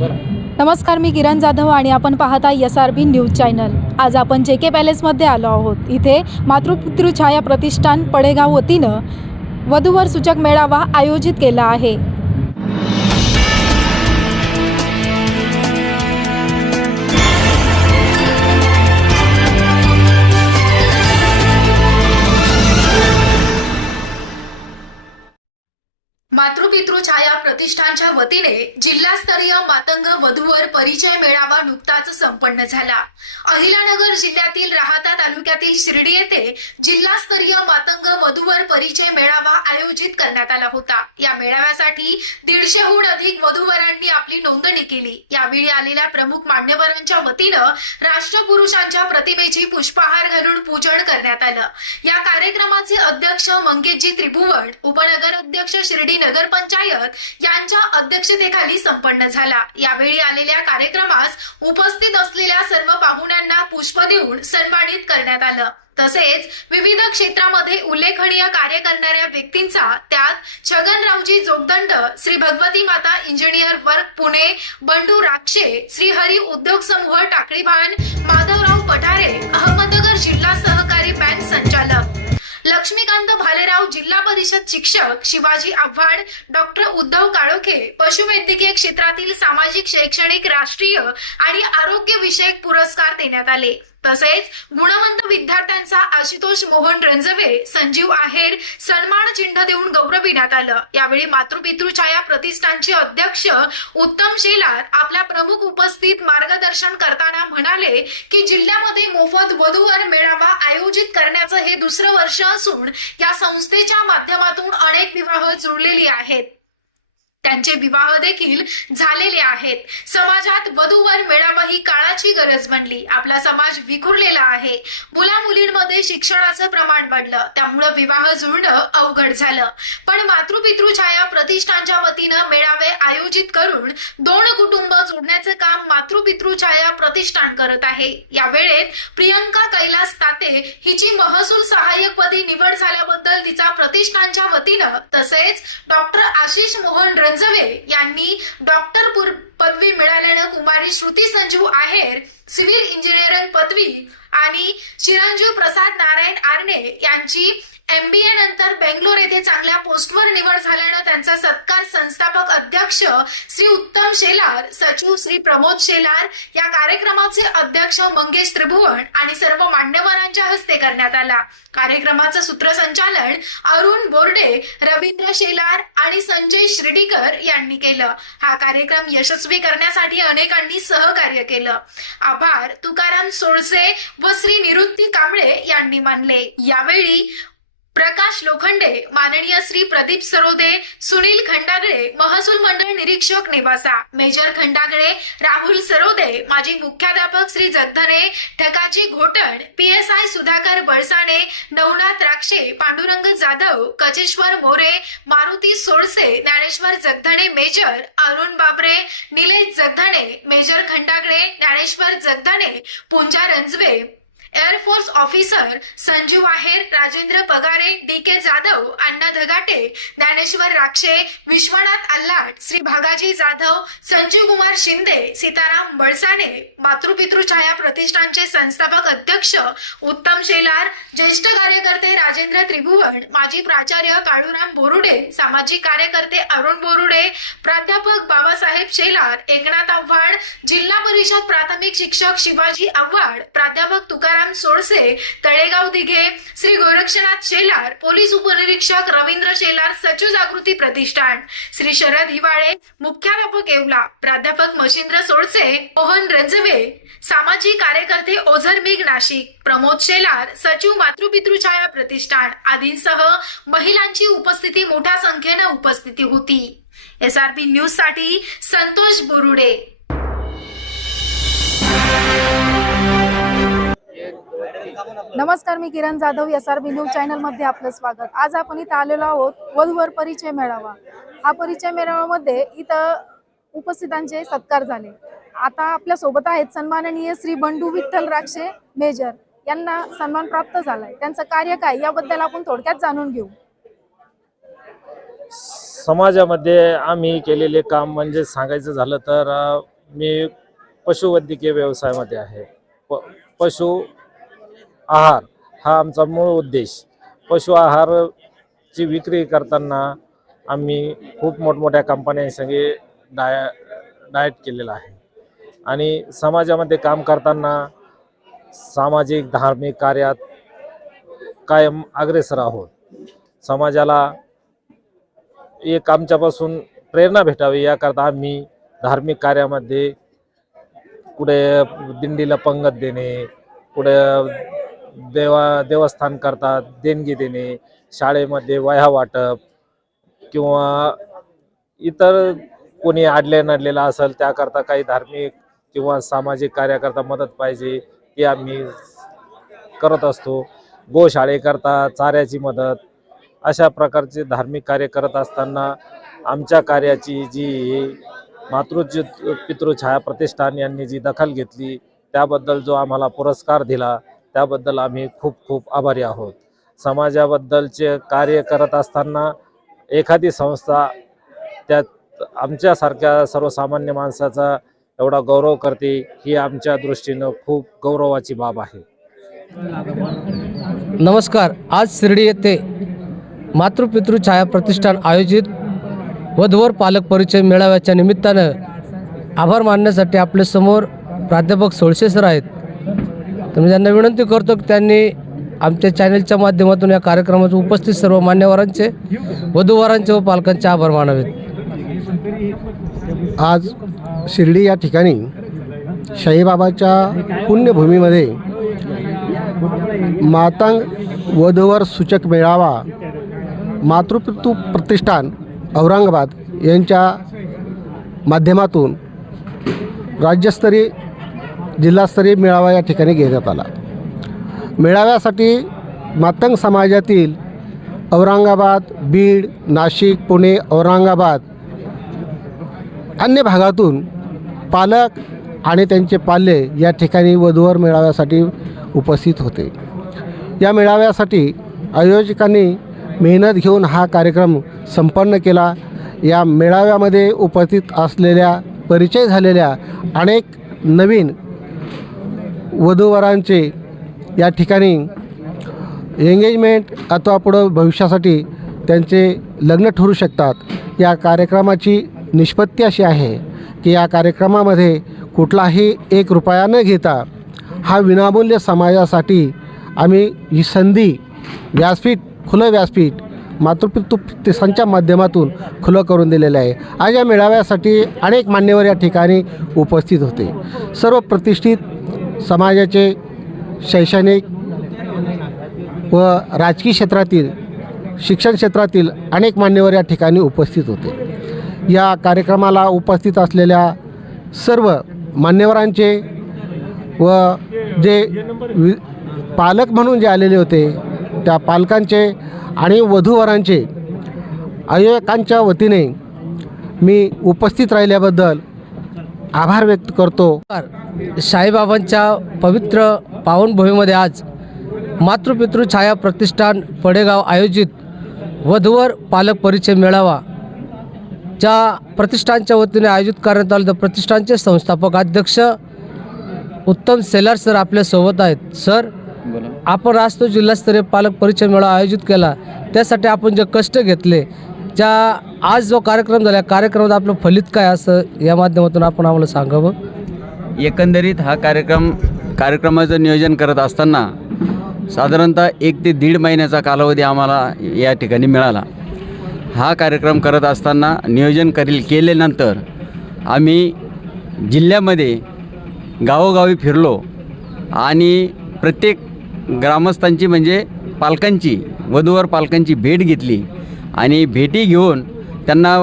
नमस्कार मी किरण जाधव आणि आपण पाहता S R B news channel. आज आपण जे के पॅलेसमध्ये आलो आहोत. इथे मातृपितृ छाया प्रतिष्ठान पडेगाव वतीनं वधूवर सूचक मेळावा आयोजित केला आहे. मातृपितृ छाया प्रतिष्ठानच्या वतीने जिल्हास्तरीय मातंग वधूवर परिचय मेळावा नुकताच संपन्न झाला. अहिलानगर जिल्ह्यातील राहाता तालुक्यातील शिर्डी येथे जिल्हास्तरीय मातंग वधूवर परिचय मेळावा आयोजित करण्यात आला होता. या मेळाव्यासाठी दीडशेहून अधिक वधूवरांनी आपली नोंदणी केली. यावेळी आलेल्या प्रमुख मान्यवरांच्या वतीनं राष्ट्रपुरुषांच्या प्रतिमेची पुष्पहार घालून पूजन करण्यात आलं. या कार्यक्रमाचे अध्यक्ष मंगेशजी त्रिभुवन उपनगर अध्यक्ष शिर्डी नगरपंचायत यांच्या अध्यक्षतेखाली संपन्न झाला. यावेळी आलेल्या कार्यक्रमास उपस्थित असलेल्या सर्व पाहुण्यांना पुष्प देऊन सन्मानित करण्यात आलं. तसेच विविध क्षेत्रामध्ये उल्लेखनीय कार्य करणाऱ्या व्यक्तींचा त्यात छगनरावजी जोगदंड श्री भगवती माता इंजिनियर वर्क पुणे बंडू राक्षे श्री हरी उद्योग समूह टाकळीभान माधवराव पठारे अहमदनगर जिल्हा सहकारी बँक संचालक लक्ष्मीकांत भालेराव जिल्हा परिषद शिक्षक शिवाजी आव्हाड डॉक्टर उद्धव काळोखे पशुवैद्यकीय क्षेत्रातील सामाजिक शैक्षणिक राष्ट्रीय आणि आरोग्य विषयक पुरस्कार देण्यात आले. तसेच गुणवंत विद्यार्थ्यांचा आशुतोष मोहन रंजवे संजीव आहेर सन्मान चिन्ह देऊन गौरविण्यात आलं. यावेळी मातृपितृछाया प्रतिष्ठानचे अध्यक्ष उत्तम शेलार आपल्या प्रमुख उपस्थित मार्गदर्शन करताना म्हणाले की जिल्ह्यामध्ये मोफत वधूवर मेळावा आयोजित करण्याचं हे दुसरं वर्ष असून या संस्थेच्या माध्यमातून अनेक विवाह जुळलेली आहेत. त्यांचे विवाह देखील झालेले आहेत. समाजात वधूवर मेळावा ही काळाची गरज बनली. आपला समाज विखुरलेला आहे. मुला मुलींमध्ये शिक्षणाचं प्रमाण वाढलं. त्यामुळं विवाह जुळणं अवघड झालं. पण मातृपितृ छाया प्रतिष्ठानच्या वतीनं मेळावे आयोजित करून दोन कुटुंब जोडण्याचं काम मातृपितृ छाया प्रतिष्ठान करत आहे. या वेळेत प्रियंका कैलास ताते हिची महसूल निवड झाल्याबद्दल तिचा प्रतिष्ठानच्या वतीनं तसेच डॉक्टर आशिष मोहन रंजवे यांनी डॉक्टर पदवी मिळाल्यानं कुमारी श्रुती संजीव आहेर सिव्हिल इंजिनिअरिंग पदवी आणि चिरंजीव प्रसाद नारायण आर्णे यांची एमबीए नंतर बेंगलोर येथे चांगल्या पोस्टवर निवड झाल्यानं त्यांचा सत्कार संस्थापक अध्यक्ष श्री उत्तम शेलार सचिव श्री प्रमोद शेलार या कार्यक्रमाचे अध्यक्ष मंगेश त्रिभुवन आणि सर्व मान्यवरांच्या हस्ते करण्यात आला. कार्यक्रमाचं सूत्रसंचालन अरुण बोर्डे रवींद्र शेलार आणि संजय श्रीडीकर यांनी केलं. हा कार्यक्रम यशस्वी करण्यासाठी अनेकांनी सहकार्य केलं. आभार तुकाराम सोळसे व श्री निवृत्ती कांबळे यांनी मानले. यावेळी प्रकाश लोखंडे माननीय श्री प्रदीप सरोदे सुनील खंडागळे महसूल मंडळ निरीक्षक नेवासा मेजर खंडागळे राहुल सरोदे माजी मुख्याध्यापक Shri Jagdhane Thakaji Ghotan P S I Sudhakar Balsane Navnath Rakshe Pandurang Jadhav Kacheshwar More Maruti Solse Dnyaneshwar Jagdhane major Arun Babare Nilesh Jagdhane major Khandagale Dnyaneshwar Jagdhane Punja Ranjave air force officer Sanju Waher Rajendra Pagare D K Jadhav Anna Dhagate Dnyaneshwar Rakshe Vishwanath Allat Shri Bhagaji Jadhav Sanjeev Kumar Shinde Sitaram Balsane Matrupitru Chhaya प्रतिष्ठानचे संस्थापक अध्यक्ष उत्तम शेलार ज्येष्ठ कार्यकर्ते राजेंद्र त्रिभुवन माजी प्राचार्य काळूराम बोरुडे सामाजिक कार्यकर्ते अरुण बोरुडे प्राध्यापक बाबासाहेब शेलार एकनाथ आव्हाड जिल्हा परिषद प्राथमिक शिक्षक शिवाजी आव्हाड प्राध्यापक तुकाराम सोळसे तळेगाव दिघे श्री गोरक्षनाथ शेलार पोलीस उपनिरीक्षक रवींद्र शेलार सचिव जागृती प्रतिष्ठान. श्री शरद हिवाळे मुख्याध्यापक येवला प्राध्यापक मशिंद्र सोळसे मोहन रंजवे सामाजिक कार्यकर्ते ओझर मिग नाशिक प्रमोद शेलार सचिव मातृपितृछाया प्रतिष्ठान आदींसह महिलांची उपस्थिती मोठ्या संख्येनं उपस्थिती होती. एस आर न्यूजसाठी संतोष बोरुडे. नमस्कार मी Kiran Jadhav S R B news चॅनलमध्ये आपलं स्वागत. आज आपण इथं आलेलो आहोत वधूवर परिचय मेळावा. हा परिचय मेळाव्यामध्ये इथं उपस्थितांचे सत्कार झाले. आता आपल्यासोबत आहेत सन्माननीय श्री बंडू विठ्ठल राक्षे मेजर. यांना सन्मान प्राप्त झालाय. त्यांचं कार्य काय? याबद्दल आपण थोडक्यात जाणून घेऊ. समाजामध्ये आम्ही केलेले काम म्हणजे सांगायचं झालं तर मी पशुवैद्यकीय व्यवसायामध्ये आहे. प पशु आहार हा आमचा मूळ उद्देश. पशु आहारची विक्री करताना आम्ही खूप मोठमोठ्या कंपन्यांसंगे डाय डाएट केलेला आहे. आणि समाजामध्ये काम करताना सामाजिक धार्मिक कार्यात कायम अग्रेसर आहोत. समाजाला एक आमच्यापासून प्रेरणा भेटावी याकरता आम्ही धार्मिक कार्यामध्ये कुठे दिंडीला पंगत देणे कुठे देवा देवस्थान करतात देणगी देणे शाळेमध्ये वह्या वाटप किंवा इतर कोणी आडले नडलेला असेल त्याकरता काही धार्मिक किंवा सामाजिक कार्याकरता मदत पाहिजे ते आम्ही करत असतो. गोशाळेकरता चाऱ्याची मदत अशा प्रकारचे धार्मिक कार्य करत असताना आमच्या कार्याची जी मातृ पितृछाया प्रतिष्ठान यांनी जी दखल घेतली त्याबद्दल जो आम्हाला पुरस्कार दिला त्याबद्दल आम्ही खूप खूप आभारी आहोत. समाजाबद्दलचे कार्य करत असताना एखादी संस्था त्यात आमच्यासारख्या सर्वसामान्य माणसाचा एवढा गौरव करते ही आमच्या दृष्टीनं खूप गौरवाची बाब आहे. नमस्कार. आज शिर्डी येथे मातृपितृ छाया प्रतिष्ठान आयोजित वधवर पालक परिचय मेळाव्याच्या निमित्तानं आभार मानण्यासाठी आपल्यासमोर प्राध्यापक सोळशे सर आहेत. तर मी त्यांना विनंती करतो की त्यांनी आमच्या चॅनलच्या माध्यमातून या कार्यक्रमात उपस्थित सर्व मान्यवरांचे वधूवरांचे व पालकांचे आभार मानावेत. आज शिर्डी या ठिकाणी शाईबाबाच्या पुण्यभूमीमध्ये मातंग वधूवर सूचक मेळावा मातृपितू प्रतिष्ठान औरंगाबाद यांच्या माध्यमातून राज्यस्तरीय जिल्हास्तरीय मेळावा या ठिकाणी घेण्यात आला. मेळाव्यासाठी मातंग समाजातील औरंगाबाद बीड नाशिक पुणे औरंगाबाद अन्य भागातून पालक आणि त्यांचे पाल्य या ठिकाणी वधूवर मेळाव्यासाठी उपस्थित होते. या मेळाव्यासाठी आयोजकांनी मेहनत घेऊन हा कार्यक्रम संपन्न केला. या मेळाव्यामध्ये उपस्थित असलेल्या परिचय झालेल्या अनेक नवीन वधूवरांचे या ठिकाणी एंगेजमेंट अथवा पुढं भविष्यासाठी त्यांचे लग्न ठरू शकतात. या कार्यक्रमाची निष्पत्ती अशी आहे की या कार्यक्रमामध्ये कुठलाही एक रुपया न घेता हा विनामूल्य समाजासाठी आम्ही ही संधी व्यासपीठ खुलं व्यासपीठ मातृपितृ माध्यमातून खुलं करून दिलेलं आहे. आज या मेळाव्यासाठी अनेक मान्यवर या ठिकाणी उपस्थित होते. सर्व प्रतिष्ठित समाजाचे शैक्षणिक व राजकीय क्षेत्रातील शिक्षण क्षेत्रातील अनेक मान्यवर या ठिकाणी उपस्थित होते. या कार्यक्रमाला उपस्थित असलेल्या सर्व मान्यवरांचे व जे वि पालक म्हणून जे आलेले होते त्या पालकांचे आणि वधूवरांचे आयोजकांच्या वतीने मी उपस्थित राहिल्याबद्दल आभार व्यक्त करतो. साईबाबांच्या पवित्र पावनभूमीमध्ये आज मातृपितृ छाया प्रतिष्ठान पडेगाव आयोजित वधूवर पालक परिचय मेळावा ज्या प्रतिष्ठानच्या वतीने आयोजित करण्यात आलं. तर प्रतिष्ठानचे संस्थापक अध्यक्ष उत्तम सेलार सर आपल्यासोबत आहेत. सर आपण आज तो जिल्हास्तरीय पालक परिचय मेळावा आयोजित केला. त्यासाठी आपण जे कष्ट घेतले ज्या आज जो कार्यक्रम झाला कार्यक्रमात आपलं फलित काय असं या माध्यमातून आपण आम्हाला सांगावं? एकंदरीत हा कार्यक्रम कार्यक्रमाचं नियोजन करत असताना साधारणतः एक ते दीड महिन्याचा कालावधी आम्हाला या ठिकाणी मिळाला. हा कार्यक्रम करत असताना नियोजन करील केल्यानंतर आम्ही जिल्ह्यामध्ये गावोगावी फिरलो आणि प्रत्येक ग्रामस्थांची म्हणजे पालकांची वधूवर पालकांची भेट घेतली आणि भेटी घेऊन त्यांना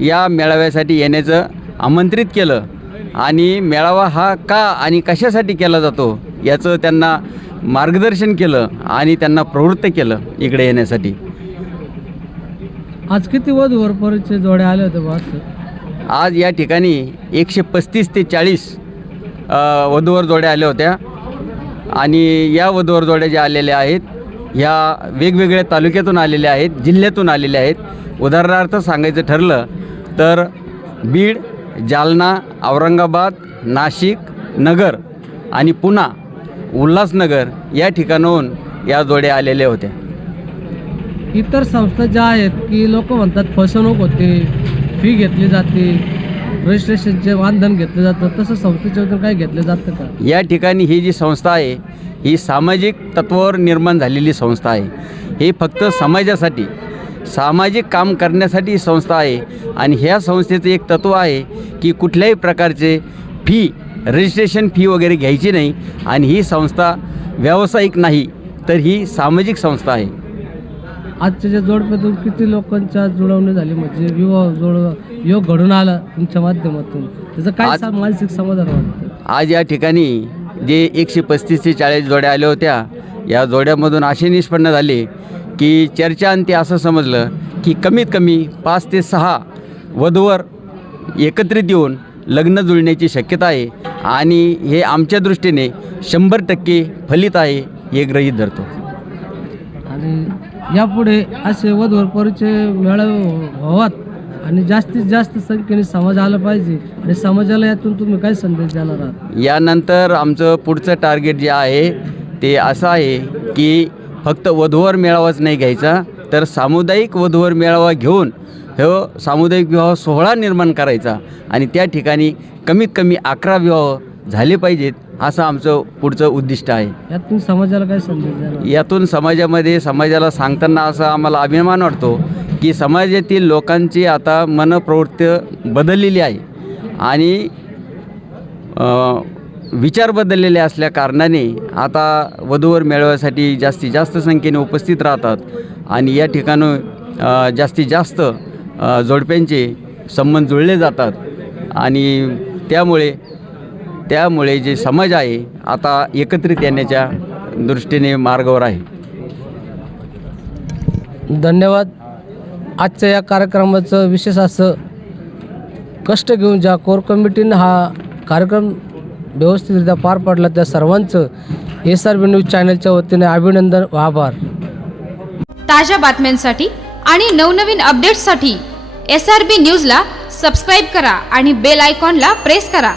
या मेळाव्यासाठी येण्याचं आमंत्रित केलं. आणि मेळावा हा का आणि कशासाठी केला जातो याचं त्यांना मार्गदर्शन केलं आणि त्यांना प्रवृत्त केलं इकडे येण्यासाठी. आज किती वधूवर परिचय जोड्या आले होते बा? आज या ठिकाणी एकशे पस्तीस ते चाळीस वधूवर जोड्या आल्या होत्या. आणि या वधूवर जोड्या ज्या आलेल्या आहेत ह्या वेगवेगळ्या तालुक्यातून आलेल्या आहेत जिल्ह्यातून आलेल्या आहेत. उदाहरणार्थ सांगायचं ठरलं तर बीड जालना औरंगाबाद नाशिक नगर आणि पुणा उल्हासनगर या ठिकाणाहून या जोड्या आलेल्या होत्या. इतर संस्था ज्या आहेत की लोक म्हणतात फसवणूक होते फी घेतली जाते रजिस्ट्रेशनचे वांधन घेतलं जातं तसं संस्थेच्या वतीनं काही घेतलं जातं का? या ठिकाणी ही जी संस्था आहे ही सामाजिक तत्वावर निर्माण झालेली संस्था आहे. ही फक्त समाजासाठी सामाजिक काम करण्यासाठी ही संस्था आहे. आणि ह्या संस्थेचं एक तत्त्व आहे की कुठल्याही प्रकारचे फी रजिस्ट्रेशन फी वगैरे घ्यायची नाही. आणि ही संस्था व्यावसायिक नाही तर ही सामाजिक संस्था आहे. आजच्या जोडप्यातून किती लोकांच्या जुळवणी झाली म्हणजे विवाह जोड योग घडून आला तुमच्या माध्यमातून त्याचं काय मानसिक समाधान वाटतं? आज या ठिकाणी जे एकशे पस्तीस ते चाळीस जोड्या आल्या होत्या या जोड्यामधून असे निष्पन्न झाले की चर्चांती असं समजलं की कमीत कमी पाच ते सहा वधूवर एकत्रित येऊन लग्न जुळण्याची शक्यता आहे आणि हे आमच्या दृष्टीने शंभर टक्के फलित आहे हे गृहीत धरतो. आणि यापुढे असे वधूवर परिचय मेळावे व्हावात आणि जास्तीत जास्त संख्येने समाज आला पाहिजे आणि समाजाला यातून तुम्ही काय संदेश देणार आहात? यानंतर आमचं पुढचं टार्गेट जे आहे ते असं आहे की फक्त वधूवर मेळावाच नाही घ्यायचा तर सामुदायिक वधूवर मेळावा घेऊन हो सामुदायिक विवाह सोहळा निर्माण करायचा आणि त्या ठिकाणी कमीत कमी अकरा विवाह झाले पाहिजेत असं आमचं पुढचं उद्दिष्ट आहे. यातून समाजाला काय संदेश देणार यातून समाजामध्ये समाजाला सांगताना असा आम्हाला अभिमान वाटतो की समाजातील लोकांची आता मनप्रवृत्ती बदललेली आहे. आणि विचार बदललेले असल्या कारणाने आता वधूवर मेळाव्यासाठी जास्तीत जास्त संख्येने उपस्थित राहतात आणि या ठिकाणी जास्तीत जास्त जोडप्यांचे संबंध जुळले जातात. आणि त्यामुळे त्यामुळे जे समाज आहे आता एकत्रित येण्याच्या दृष्टीने मार्गावर आहे. धन्यवाद. आजच्या या कार्यक्रमाचं विशेष असं कष्ट घेऊन ज्या कोर कमिटीनं हा कार्यक्रम व्यवस्थितरित्या पार पडला त्या सर्वांचं एस आर बी न्यूज चॅनलच्या वतीने अभिनंदन व आभार. ताज्या बातम्यांसाठी आणि नवनवीन अपडेट्ससाठी एस आर बी न्यूजला सबस्क्राईब करा आणि बेल आयकॉनला प्रेस करा.